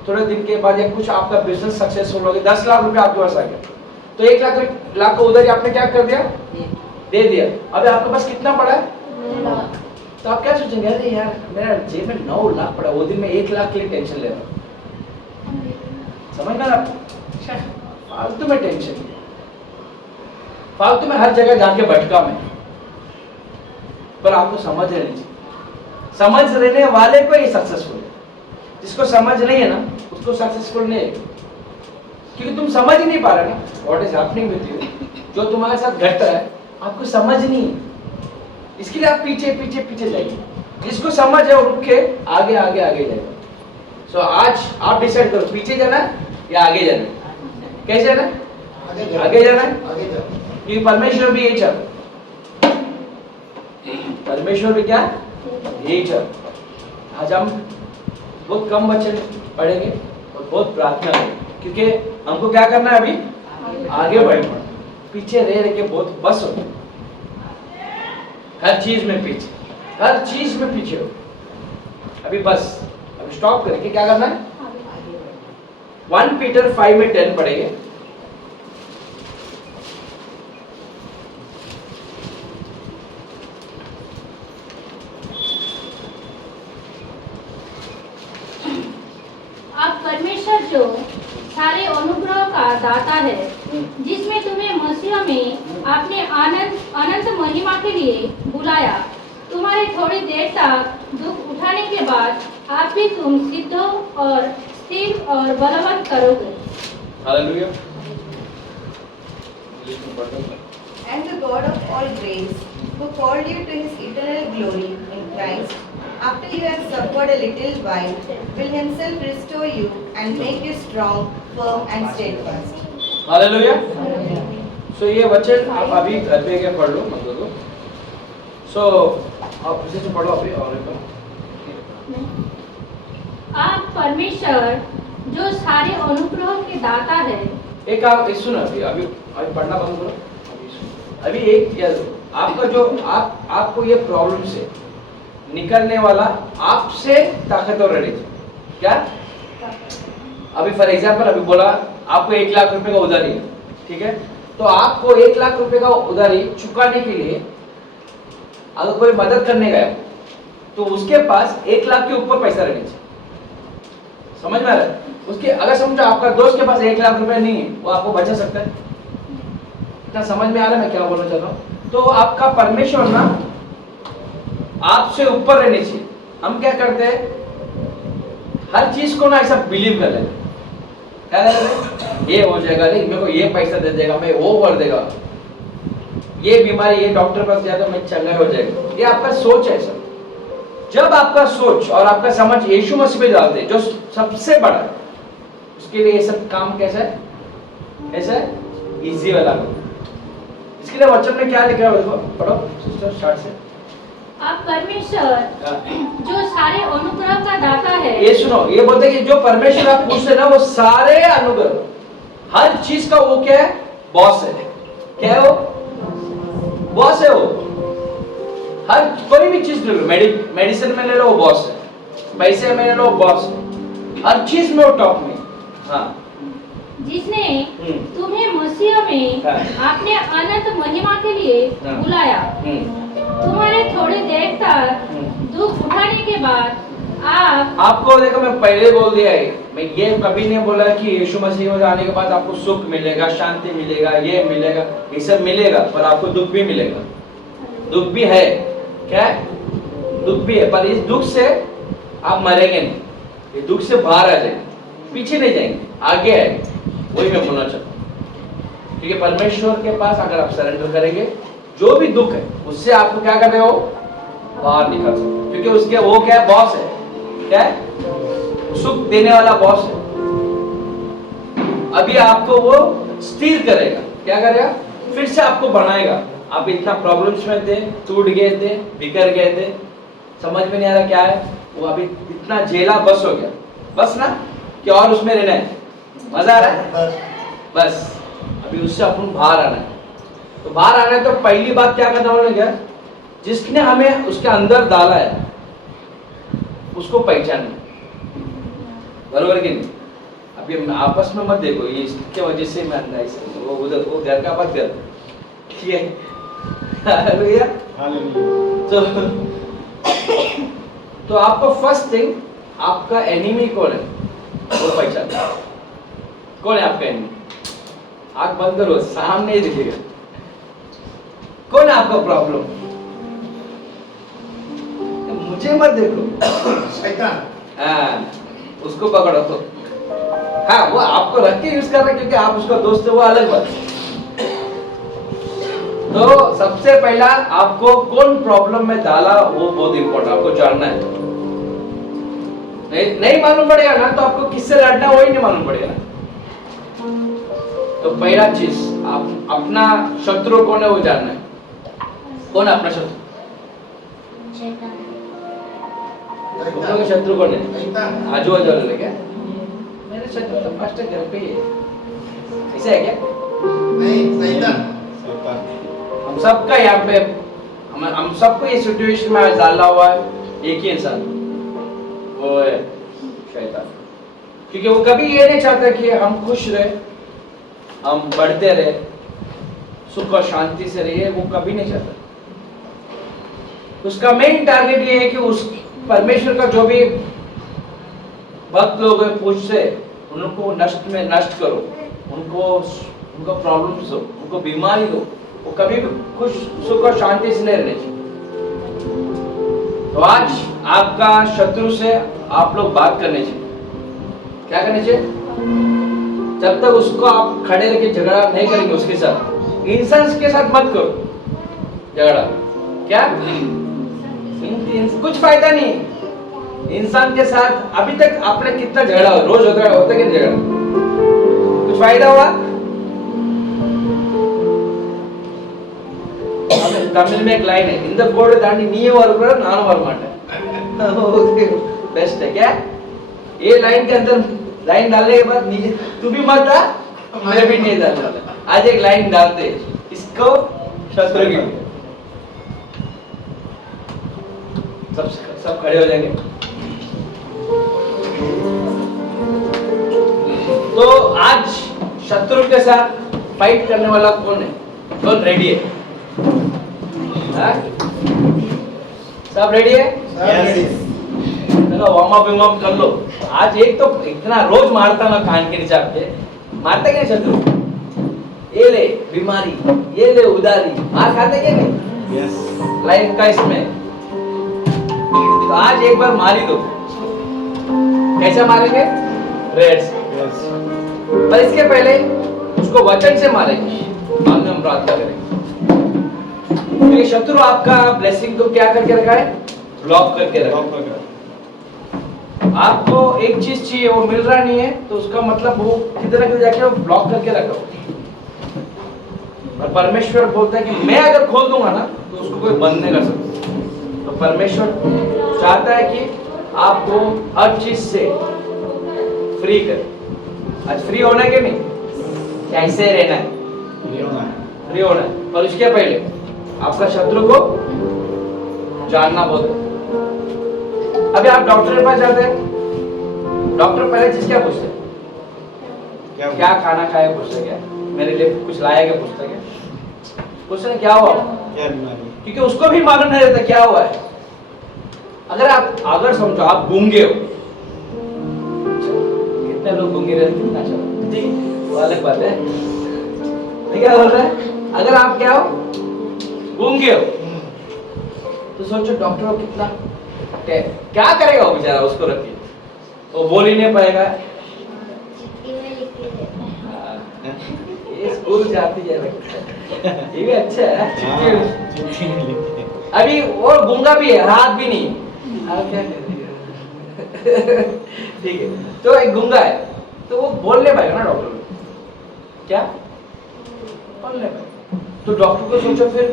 थोड़े दिन के बाद या कुछ आपका बिजनेस सक्सेसफुल हो गया, 10 लाख रुपए आपके पास आ गया, तो 1 लाख का उधारी आपने क्या कर दिया, दे दिया। अब आपके पास कितना पड़ा है, तो आप क्या सोचेंगे, अरे यार मेरा जेब में 9 लाख पड़ा, वो दिन में 1 लाख के लिए टेंशन ले रहा हूँ। समझ में ना, फालतू में टेंशन, फालतू में हर जगह जाके भटका मैं। पर आपको समझ रहनी चाहिए, समझ रहने वाले को ही सक्सेसफुल है, जिसको समझ नहीं है ना उसको सक्सेसफुल नहीं है, क्योंकि तुम समझ ही नहीं पा रहे ना what is happening with you, जो तुम्हारे साथ घट रहा है आपको समझ नहीं है, इसके लिए आप पीछे जाइए। जिसको समझ है वो रुक के आगे जाएगा। सो आज आप डिसाइड करो, पीछे जाना या आगे जाना, कैसे जाना, आगे जाना है, कि परमेश्वर भी यही चाहता, परमेश्वर भी क्या यही चाहता। आज हम बहुत कम वचन पढ़ेंगे और बहुत प्रार्थना करेंगे, क्योंकि हमको क्या करना है, अभी आगे बढ़ना, पीछे रह के बहुत बस हो, हर चीज में पीछे हो, अभी बस, अभी स्टॉप करके क्या करना है, 1 पीटर 5 में 10 पढ़ेंगे। अब परमेश्वर जो सारे अनुग्रह का दाता है, जिसमें तुम्हें मसीह में अपने अनंत महिमा के लिए बुलाया, तुम्हारे थोड़ी देर तक दुख उठाने के बाद आप भी तुम सिद्ध और स्थिर और बलवंत करोगे। Hallelujah. And the God of all grace, who called you to His eternal glory in Christ, after you have suffered a little while, will Himself restore you and make you strong, firm and steadfast. Hallelujah. So ये वचन आप अभी घर पे के पढ़ लो, मत दो। सो आप फिर से पढ़ो अभी और एक बार। आप परमेश्वर जो सारे अनुग्रह के दाता है। एक आप सुनो, अभी अभी अभी पढ़ना बंद करो, अभी सुनो। अभी एक आपका जो आपको ये प्रॉब्लम से निकलने वाला आपसे ताकतवर रहनी चाहिए। क्या? अभी फॉर एग्जाम्पल अभी बोला आपको 1 लाख रुपए का उधारी है, ठीक है? तो आपको 1 लाख रुपए का उधारी चुकाने के लिए अगर कोई मदद करने गया तो उसके पास 1 लाख के ऊपर पैसा रहना चाहिए। समझ में आ रहा है? उसके अगर समझो आपका दोस्त के पास 1 लाख रुपए नहीं है, वो आपको बचा सकता है? क्या समझ में आ रहा है मैं क्या बोलना चाह रहा हूँ? तो आपका परमेश्वर ना आपसे ऊपर रहने चाहिए। हम क्या करते हैं, हर चीज को ना ऐसा बिलीव कर लेते, क्या करते हैं, ये हो जाएगा, नहीं मेरे को ये पैसा दे देगा, मैं वो कर देगा, ये बीमारी ये डॉक्टर पास जाए तो मैं चंगा हो जाएगा। ये आपका सोच है सर। जब आपका सोच और आपका समझ यीशु मसीह पे डालते हैं जो सबसे बड़ा है, उसके लिए ये सब काम कैसा है, कैसा है, इजी वाला। इसके लिए वचन में क्या लिखा है, पढ़ो सिस्टर स्टार्ट से। आप परमेश्वर जो सारे अनुग्रह का दाता है। ये सुनो, ये बोलते हैं कि जो परमेश्वर आप पूछते हैं ना, वो सारे अनुग्रह, हर चीज का वो क्या है, बॉस है। क्या है वो? बॉस है वो। हर कोई भी चीज ले लो, मेडिसिन में ले लो वो बॉस है, पैसे में ले लो वो बॉस है, हर चीज में वो टॉप में। हाँ, जिसने तुम्हें मसीह में हाँ। अपने अनंत महिमा के लिए हाँ। बुलाया। तुम्हारे थोड़ी देर तक दुख उठाने के बाद आपको देखो, मैं पहले बोल दिया है, मैं ये कभी नहीं बोला कि यीशु मसीह में आने के बाद आपको सुख मिलेगा, शांति मिलेगा, ये मिलेगा, ये सब मिलेगा, पर आपको दुख भी मिलेगा। दुख भी है, क्या है? दुख भी है, पर इस दुख से आप मरेंगे नहीं, ये दुख से बाहर आ जाएंगे, पीछे नहीं जाएंगे, आगे है। वही मैं बोलना चाहता हूँ, क्योंकि परमेश्वर के पास अगर आप सरेंडर करेंगे, जो भी दुख है उससे आपको क्या कर रहे हो, बाहर निकल सकते, क्योंकि उसके वो क्या है, बॉस है। क्या है? सुख देने वाला बॉस है। अभी आपको वो स्थिर करेगा, क्या करेगा, फिर से आपको बनाएगा। आप इतना प्रॉब्लम्स में थे, टूट गए थे, बिखर गए थे, समझ में नहीं आ रहा क्या है, वो अभी इतना झेला बस हो गया, बस ना, कि और उसमें रहना है, मजा आ रहा है, बस अभी उससे अपन बाहर आना है। तो बाहर आना है तो पहली बात क्या करना होगा, जिसने हमें उसके अंदर डाला है उसको पहचानना, बरोबर कि नहीं? अभी आपस में मत देखो ये इसके वजह से मैं अंदर ऐसे, वो उधर, वो घर का बात कर, ठीक है? हालेलुया। तो आपको फर्स्ट थिंग, आपका एनिमी कौन है वो पहचानना। कौन है आपका एनिमी? आंख बंद करो, सामने ही दिखेगा। कौन है आपका प्रॉब्लम? मुझे मत देखो, शैतान। हाँ, उसको पकड़ो तो। हाँ, वो आपको रख के यूज कर रहे क्योंकि आप उसका दोस्त है, वो अलग बात है। तो सबसे पहला आपको कौन प्रॉब्लम में डाला वो बहुत इंपॉर्टेंट आपको जानना है। नहीं मालूम पड़ेगा ना तो आपको किससे लड़ना वही नहीं मालूम पड़ेगा ना। तो पहला चीज, आप अपना शत्रु कौन है वो जानना है। कौन है अपना शत्रु? तुम लोग के शत्रु कौन है? आजू बाजू वाले क्या? मेरे शत्रु तो फर्स्ट घर पे ही है। ऐसा है क्या? नहीं, शैतान। हम सबका यहाँ पे, हम सबको ये सिचुएशन में आज डाला हुआ है एक ही इंसान, वो है शैतान। क्योंकि वो कभी ये नहीं चाहता कि हम खुश रहे, हम बढ़ते रहे, सुख और शांति से रहिए, वो कभी नहीं चाहता। उसका मेन टारगेट ये है कि उस परमेश्वर का जो भी भक्त लोग हैं पूछते, उनको नष्ट करो, उनको प्रॉब्लम्स दो, उनको बीमारी दो, वो कभी भी खुश सुख और शांति से नहीं रहने चाहिए। तो आज आपका शत्रु से आप लोग बात करने चाहिए। क्या करने चाहिए? जब तक उसको आप खड़े रह के झगड़ा नहीं करेंगे उसके साथ, इंसान के साथ मत करो झगड़ा। क्या? कुछ फायदा नहीं इंसान के साथ। अभी तक आपने कितना झगड़ा हो, रोज होता है कि नहीं झगड़ा? कुछ फायदा हुआ? तमिल में एक लाइन है, इंद कोड दांडी नीये वरपर नानु वरमाटे, बेस्ट है क्या? ये लाइन के अंदर लाइन डालने के बाद नीचे तू भी मत आ, मैं भी नहीं डालने वाला। आज एक लाइन डालते इसको शत्रु की। सब खड़े हो जाएंगे। तो आज शत्रु के साथ फाइट करने वाला कौन है? कौन रेडी है? हाँ? सब रेडी है? चलो वार्म अप कर लो। आज एक तो इतना रोज मारता ना कान के नीचे पे, मारते क्या शत्रु? ये ले बीमारी, ये ले उदारी, मार खाते क्या नहीं? यस। लाइफ का इसमें तो आज एक बार मार ही दो। कैसे मारेंगे? प्रेयर से। यस। पर इसके पहले उसको वचन से मारेंगे, बाद में हम प्रार्थना करेंगे। तो ये शत्रु आपका ब्लेसिंग को क्या करके रखा है? ब्लॉक करके रखा है। आपको एक चीज चाहिए, वो मिल रहा नहीं है, तो उसका मतलब वो किधर ना किधर जाके वो ब्लॉक करके रखा हो। और परमेश्वर बोलता है कि मैं अगर खोल दूंगा ना तो उसको कोई बंद नहीं कर सकता। तो परमेश्वर चाहता है कि आपको हर चीज से फ्री कर। आज फ्री होना है कि नहीं? कैसे रहना है? फ्री होना है। पर उसके पहले आपका शत्रु को जानना बहुत है। अभी आप डॉक्टर के पास जाते हैं, डॉक्टर पहले चीज क्या पूछते हैं? क्या खाना खाया पूछते क्या? मेरे लिए कुछ लाया क्या पूछते क्या? पूछते क्या हुआ? क्या बीमारी? क्योंकि उसको भी मालूम नहीं रहता क्या हुआ है। अगर समझो आप गूंगे हो, कितने लोग गूंगे रहते हैं? ठीक है, वो अलग बात है। क्या बोल रहा है? अगर आप क्या हो? गूंगे हो, तो सोचो डॉक्टर को कितना क्या करेगा वो बेचारा, उसको रखिए, वो बोल ही नहीं पाएगा। ये स्कूल जाती है, ये भी अच्छा है। अभी और गूंगा भी है, हाथ भी नहीं, आप क्या करेंगे? ठीक है, तो एक गूंगा है तो वो बोल नहीं पाएगा ना डॉक्टर को, क्या बोल नहीं पाएगा। तो डॉक्टर को सोचो, फिर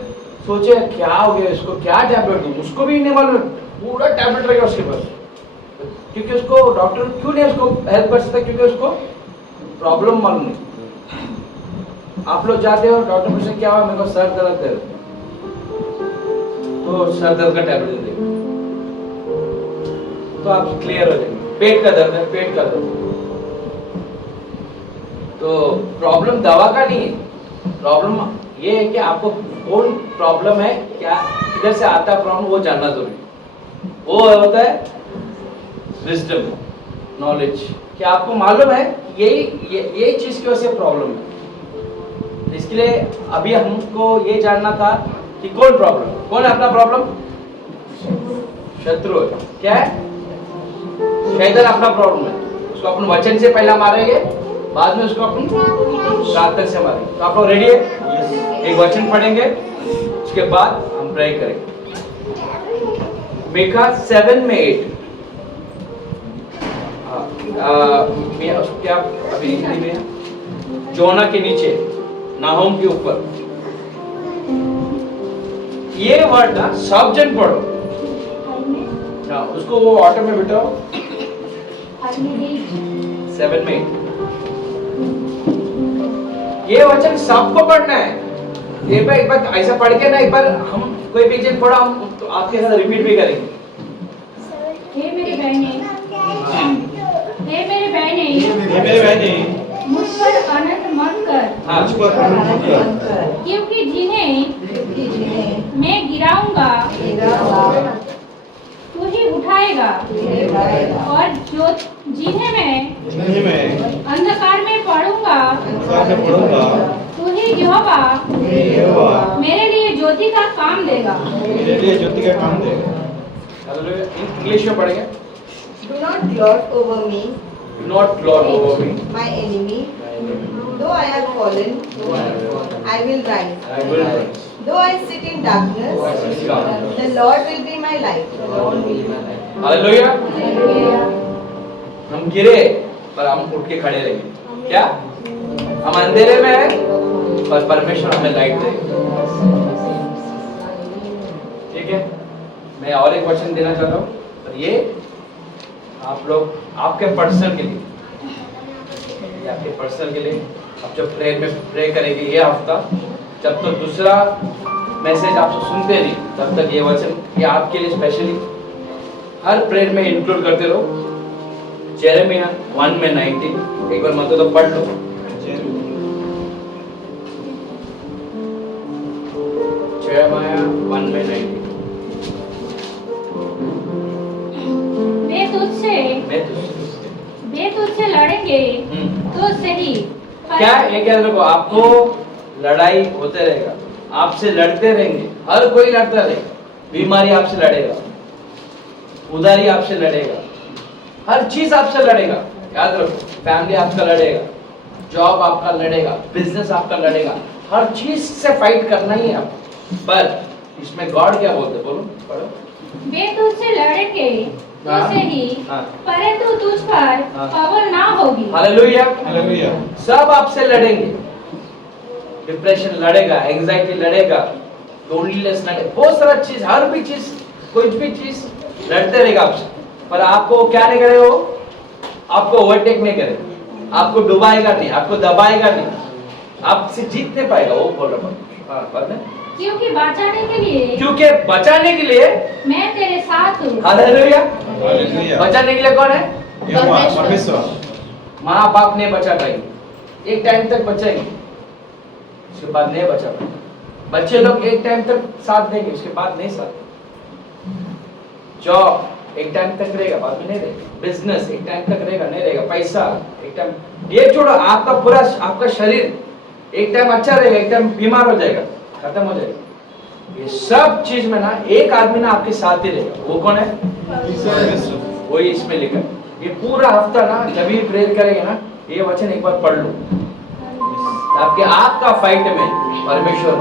सोचे क्या हो गया इसको, क्या टैबलेट दूं, उसको भी नहीं मालूम, पूरा टैबलेट रहेगा उसके पास। क्योंकि उसको डॉक्टर क्यों नहीं उसको हेल्प कर सकता? क्योंकि उसको प्रॉब्लम मालूम नहीं। आप लोग जाते हो, डॉक्टर पूछे क्या हुआ? मेरे को सर दर्द है, तो सर दर्द का टैबलेट दे देगा, तो आप क्लियर हो जाएंगे। पेट का दर्द है, पेट का दर्द। तो प्रॉब्लम दवा का नहीं है, प्रॉब्लम ये है कि आपको कौन प्रॉब्लम है, क्या किधर से आता है प्रॉब्लम, वो जानना जरूरी। वो होता है विजडम, नॉलेज, कि आपको मालूम है यही चीज की वजह से प्रॉब्लम है। इसके लिए अभी हमको ये जानना था कि कौन प्रॉब्लम, कौन है अपना प्रॉब्लम? शत्रु है। क्या है? शैतान अपना प्रॉब्लम है। उसको अपन वचन से पहला मारेंगे, बाद में उसको अपन प्रार्थना से मारेंगे। तो आप लोग रेडी है? एक वचन पढ़ेंगे, उसके बाद हम प्रे करेंगे। मीका 7:8। क्या अभी हिंदी में? जोना के नीचे, नाहोम के ऊपर। ये वर्ड ना सब जन पढ़ो ना, उसको वो ऑटो में बिठाओ। 7:8 ये वचन सबको पढ़ना है। एक बार ऐसा पढ़ के ना, एक बार हम कोई भी चीज पढ़ा, हम तो आपके साथ रिपीट भी करेंगे। हे मेरी बहनें, हे मेरी बहनें, हे मेरे बहनें, मुझ पर आनंद मत कर, हाँ, मुझको मत कर, क्योंकि जिन्हें मैं गिराऊंगा तू ही उठाएगा, और जो जिन्हें मैं अंधकार में पढ़ूंगा साथ में पढ़ूंगा, तू ही यहोवा यहोवा मेरे लिए ज्योति का काम देगा। मेरे लिए ज्योति का काम देगा। इंग्लिश में पढ़ेंगे। Do not gloat over me, Do not gloat over me, my enemy. Though I have fallen, I will rise. I will rise. Though I sit in darkness, the Lord will be my light. Hallelujah. हम गिरे पर हम उठ के खड़े रहेंगे। क्या? हम अंधेरे में हैं पर परमेश्वर हमें लाइट देगा। ठीक है? मैं और एक वचन देना चाहता हूँ, पर ये आप लोग आपके पर्सन के लिए ये आपके पर्सनल के लिए। आप जब प्रेयर में प्रे करेंगे ये हफ्ता, जब तक दूसरा मैसेज आप सुनते नहीं तब तक ये वचन ये आपके लिए स्पेशली हर प्रेयर में इंक्लूड करते रहो। जेरेमिया 1 में 19 एक बार मतलब तो पढ़ लो। जेरेमिया 1 में 19 वे तुझसे लड़ेंगे तो सही, क्या एक याद रखो, आपको लड़ाई होते रहेगा, आपसे लड़ते रहेंगे, हर कोई लड़ता रहेगा। बीमारी आपसे लड़ेगा, उधारी आपसे लड़ेगा, हर चीज आपसे लड़ेगा। याद रखो, फैमिली आपका लड़ेगा, जॉब आपका लड़ेगा, बिजनेस आपका लड़ेगा, हर चीज से फाइट करना ही है आपको। पर इसमें गॉड क्या बोलते, बोलो पढ़ो। वे तुझसे लड़ेंगे तो हाँ। सही, हाँ। परंतु तुझ पर हाँ। पावर ना होगी। हालेलुया। हालेलुया। सब आपसे लड़ेंगे, डिप्रेशन लड़ेगा, एंजाइटी लड़ेगा, लोनलीनेस लड़ेगा, बहुत सारा चीज, हर भी चीज, कोई भी चीज लड़ते रहेगा आपसे। पर आपको क्या नहीं करेगा वो, आपको ओवरटेक नहीं करेगा, आपको डुबाएगा नहीं, आपको दबाएगा नहीं, आपसे जीत नहीं पाएगा। वो बोल रहा हूँ, बात है। क्योंकि बचाने के लिए मैं तेरे साथ हूँ। हालेलुया। हालेलुया। बचाने के लिए कौन है? यहोवा परमेश्वर। माँ बाप नहीं बचा पाएंगे, एक टाइम तक बचाएंगे, उसके बाद नहीं बचा पाएंगे। बच्चे लोग एक टाइम तक साथ देंगे, उसके बाद नहीं साथ। जॉब एक टाइम तक रहेगा, बाद में नहीं रहेगा। बिजनेस एक टाइम तक रहेगा, नहीं रहेगा। पैसा एक टाइम, ये छोड़ो, आपका पूरा आपका शरीर एक टाइम अच्छा रहेगा, एक टाइम बीमार हो जाएगा, खत्म हो जाएगा। ये सब चीज में ना एक आदमी ना आपके साथ ही रहेगा, वो कौन है? परमेश्वर। वही इसमें लिखा है। ये पूरा हफ्ता ना जब भी प्रेयर करेंगे ना, ये वचन एक बार पढ़ लो, आपके आपका फाइट में परमेश्वर,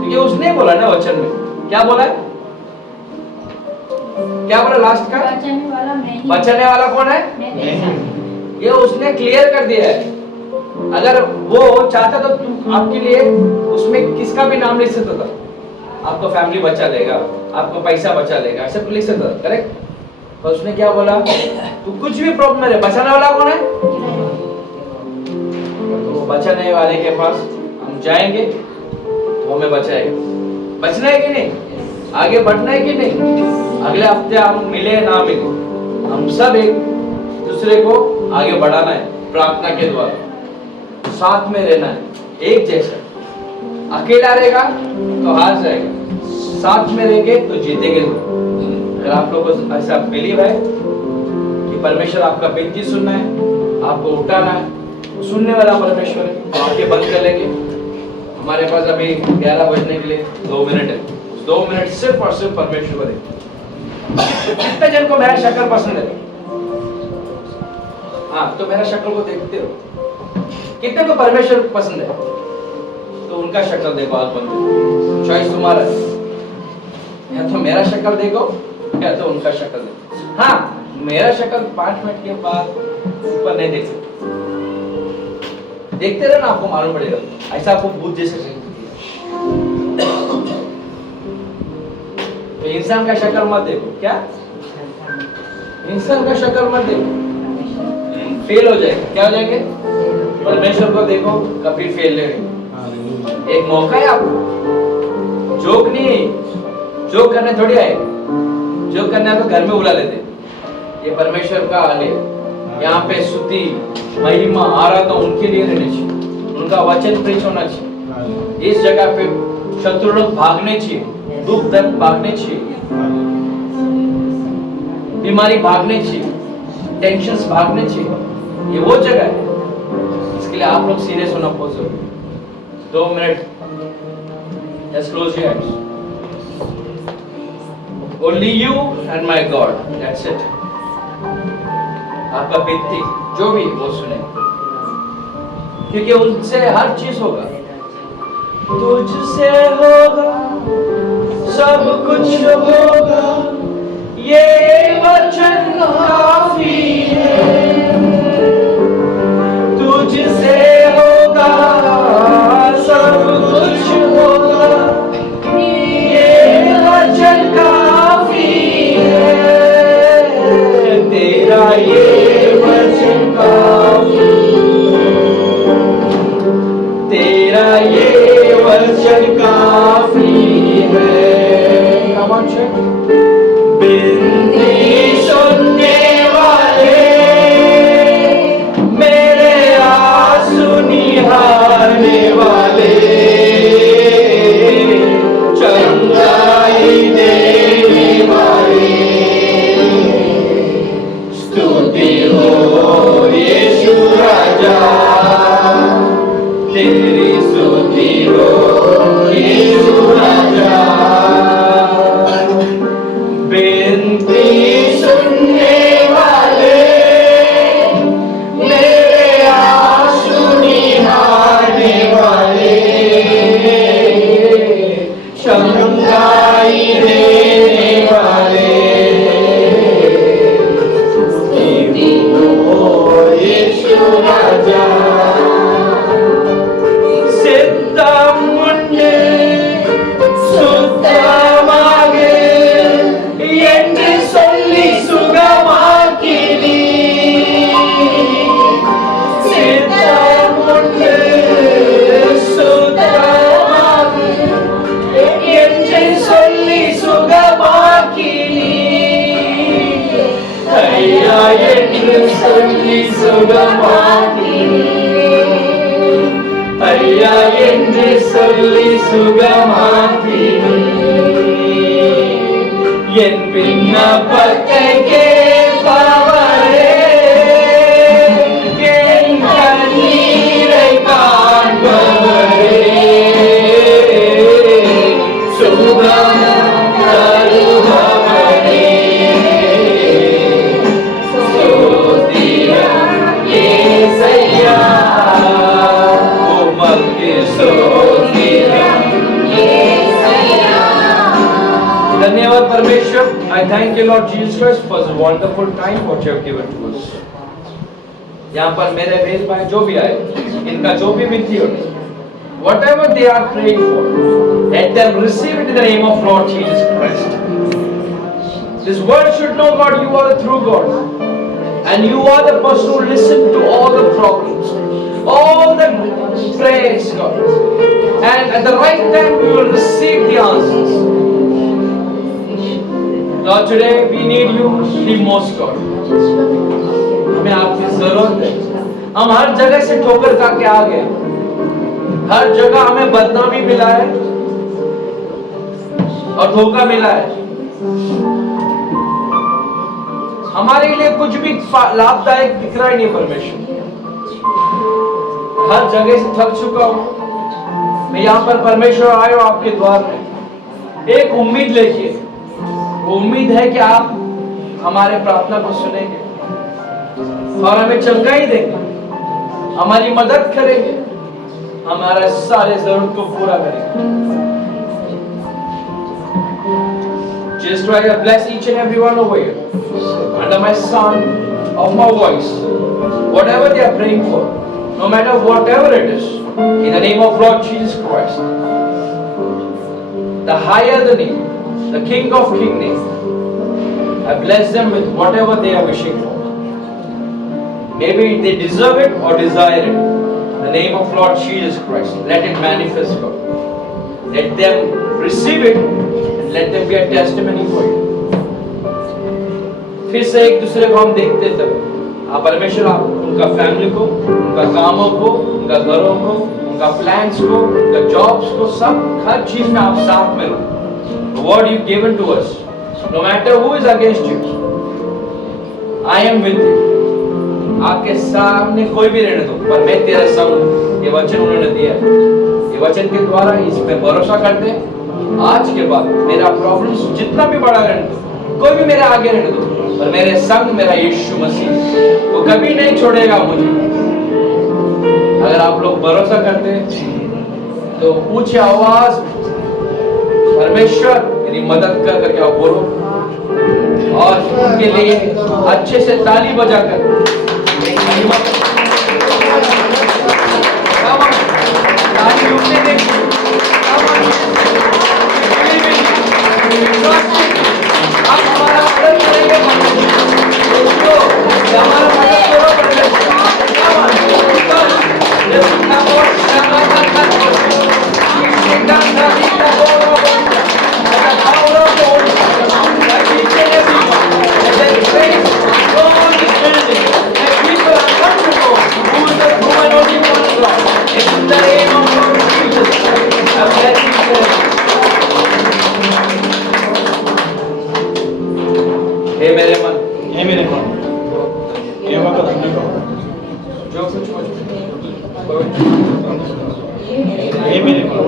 क्योंकि उसने बोला ना वचन में, क्या बोला है, क्या बोला लास्ट का? बचाने वाला मैं ही। बचाने वाला कौन है? मैं तेरे साथ हूँ। ये उसने क्लियर कर दिया है। अगर वो चाहता तो तुम आपके लिए उसमें किसका भी नाम लिख सकता था, आपको फैमिली बचा लेगा, आपको पैसा बचा लेगा, ऐसा लिख सकता था, करेक्ट? तो उसने क्या बोला, तू कुछ भी प्रॉब्लम है, बचाने वाला कौन है? तो वो बचाने वाले के पास हम जाएंगे, वो हमें बचाएगा। बचना है कि नहीं, आगे बढ़ना है कि नहीं, अगले हफ्ते हम मिले ना मिले, हम सब एक दूसरे को आगे बढ़ाना है प्रार्थना के द्वारा, साथ में रहना है, एक जैसा। अकेला रहेगा तो हार जाएगा, साथ में रहेंगे तो जीतेंगे। अगर आप लोगों को ऐसा बिलीव है कि परमेश्वर आपका विनती सुनना है, आपको उठाना है, तो सुनने वाला परमेश्वर है, तो आंखें बंद कर लेंगे। हमारे पास अभी 11 बजने के लिए 2 मिनट है, 2 मिनट सिर्फ और सिर्फ परमेश्वर है। कितने जन को मेरा शक्ल पसंद है? हाँ, तो मेरा शक्ल को देखते हो। कितने को परमेश्वर पसंद है? तो उनका शक्ल देखो, आंख बंद करो, चॉइस तुम्हारा है। या तो मेरा शक्ल देखो या तो उनका शक्ल देखो। हाँ, मेरा शक्ल 5 मिनट के बाद ऊपर नहीं देख सकते, देखते रहे ना, आपको मालूम पड़ेगा। ऐसा आपको भूत जैसे तो इंसान का शक्ल मत देखो। क्या इंसान का शक्ल मत देखो, फेल हो जाएगा। क्या हो जाएंगे? परमेश्वर को देखो, कभी फेल नहीं होंगे। एक मौका है आपको, जोक नहीं, जोक करने थोड़ी आए, जोक करने तो घर में बुला लेते। ये परमेश्वर का हाल है, यहाँ पे स्तुति महिमा आराधना उनके लिए रहनी चाहिए, उनका वचन प्रीच होना चाहिए। इस जगह पे शत्रु लोग भागने चाहिए, दुख दर्द भागने चाहिए, बीमारी भागने चाहिए, टेंशन्स भागने चाहिए। ये वो जगह है, इसके लिए आप लोग सीरियस होना बहुत जरूरी है। 2 minute, just close your eyes. Only you and my God, that's it. आपका विनती जो भी वो सुने, क्योंकि उनसे हर चीज होगा। तुझसे होगा सब कुछ होगा, ये वचन काफी है। तुझसे होगा सब कुछ होगा, ये वचन काफी है। तेरा ये वचन काफी वचन काफी है। Come on, check. बिनती सुनने वाले, मेरे आंसू निहारने वाले, चंगाई देने वाले, स्तुति हो यीशु राजा, तेरी स्तुति हो यीशु राजा। बिनती सुनने वाले, मेरे आंसू निहारने वाले, चंगाई देने वाले, स्तुति हो यीशु राजा। சித்தமுண்டு சுத்தமாக என்று சொல்லி சுகமாக்கினி. சித்தமுண்டு சுத்தமாக என்று சொல்லி சுகமாக்கினி. ஐயா என்று சொல்லி சுகமாக்கினி. ஐயா என்று சொல்லி சுகமாக்கினி. என் விண்ணப்பத்தை கேட்பவரே, என் கண்ணீரை காண்பவரே, சுகம் தருபவரே, ஸ்தோத்திரம் இயேசையா, உமக்கு ஸ்தோத்திரம் இயேசையா. धन्यवाद परमेश्वर. I thank you Lord Jesus Christ for this wonderful time what you have given to us. यहाँ पर मेरे भेद भाई जो भी आए, इनका जो भी विनती हो, whatever they are praying for, let them receive it in the name of Lord Jesus Christ. This world should know God, you are the true God, and you are the person who listens to all the problems, all the prayers, God, and at the right time we will receive the answers. Lord, today we need you the most, God. हमें आपकी जरूरत है. हम हर जगह से ठोकर खा के आ गए, हर जगह हमें बदनामी मिला है और धोखा मिला है. हमारे लिए कुछ भी लाभदायक दिख रहा ही नहीं परमेश्वर. हर जगह से थक चुका हूं मैं. यहाँ पर परमेश्वर आए हो आपके द्वार में एक उम्मीद लेके. वो उम्मीद है कि आप हमारे प्रार्थना को सुनेंगे और हमें चंगाई देंगे, हमारी मदद करेंगे, हमारे सारे जरूरत को पूरा करेंगे. Jesus Christ, bless each and every one over here under my sound of my voice. Whatever they are praying for, no matter whatever it is, in the name of Lord Jesus Christ, the higher the name, the King of King name, I bless them with whatever they are wishing for. Maybe they deserve it or desire it. In the name of Lord Jesus Christ, let it manifest, God. Let them receive it and let them be a testimony for you. फिर से एक दूसरे को हम देखते तब आप परमेश्वर आप उनका फैमिली को, उनका कामों को, उनका घरों को, उनका प्लान्स को, उनका जॉब्स को, सब हर चीज में आप साथ में रहो. The word you given to us, no matter who is against you, I am with you. आपके सामने कोई भी रहने दो, पर मैं तेरा संग हूं. ये वचन उन्होंने दिया है. ये वचन के द्वारा इसमें भरोसा करते हैं. आज के बाद मेरा प्रॉब्लम्स जितना भी बड़ा रहने दो, कोई भी मेरे आगे रहने दो, पर मेरे संग मेरा यीशु मसीह वो कभी नहीं छोड़ेगा मुझे. अगर आप लोग भरोसा करते हैं तो ऊंची आवाज परमेश्वर मेरी मदद कर करके आप बोलो और उनके लिए अच्छे से ताली बजाकर ताली उठने दें. आप हमारा मदद करेंगे, हमारा मदद करो.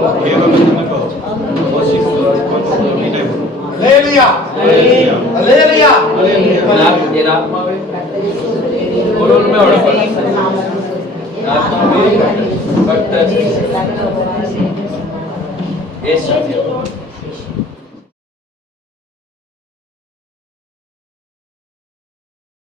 કેવલ તમને કહો વોશિપ વિનય બોલો હાલેલુયા હાલેલુયા ये रात में आवे बोलो में और रात में बट ये सब